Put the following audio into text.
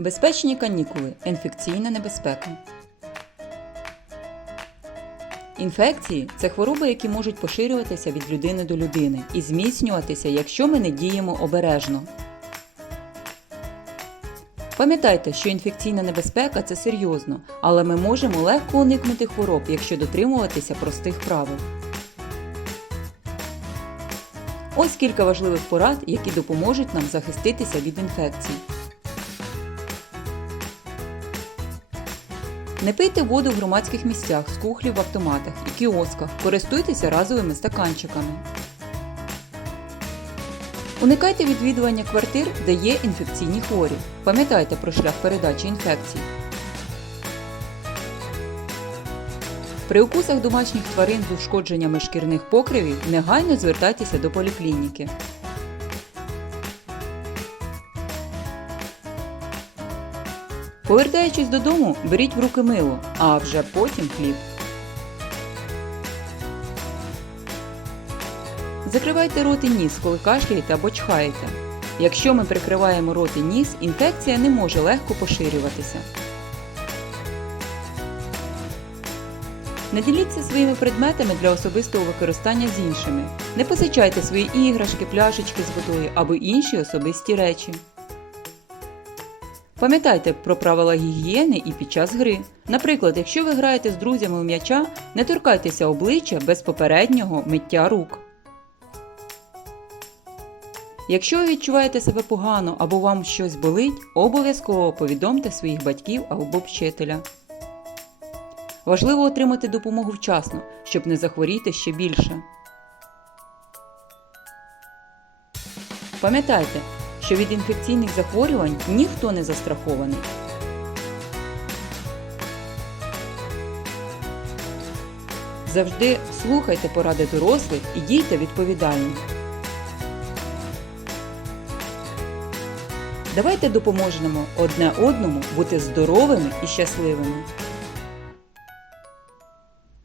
Безпечні канікули. Інфекційна небезпека. Інфекції це хвороби, які можуть поширюватися від людини до людини і зміцнюватися, якщо ми не діємо обережно. Пам'ятайте, що інфекційна небезпека це серйозно, але ми можемо легко уникнути хвороб, якщо дотримуватися простих правил. Ось кілька важливих порад, які допоможуть нам захиститися від інфекцій. Не пийте воду в громадських місцях з кухлів в автоматах і кіосках. Користуйтеся разовими стаканчиками. Уникайте відвідування квартир, де є інфекційні хворі. Пам'ятайте про шлях передачі інфекцій. При укусах домашніх тварин з ушкодженнями шкірних покривів негайно звертайтеся до поліклініки. Повертаючись додому, беріть в руки мило, а вже потім хліб. Закривайте рот і ніс, коли кашляєте або чхаєте. Якщо ми прикриваємо рот і ніс, інфекція не може легко поширюватися. Не діліться своїми предметами для особистого використання з іншими. Не позичайте свої іграшки, пляшечки з водою або інші особисті речі. Пам'ятайте про правила гігієни і під час гри. Наприклад, якщо ви граєте з друзями у м'яча, не торкайтеся обличчя без попереднього миття рук. Якщо ви відчуваєте себе погано або вам щось болить, обов'язково повідомте своїх батьків або вчителя. Важливо отримати допомогу вчасно, щоб не захворіти ще більше. Пам'ятайте, що від інфекційних захворювань ніхто не застрахований. Завжди слухайте поради дорослих і дійте відповідально. Давайте допоможемо одне одному бути здоровими і щасливими.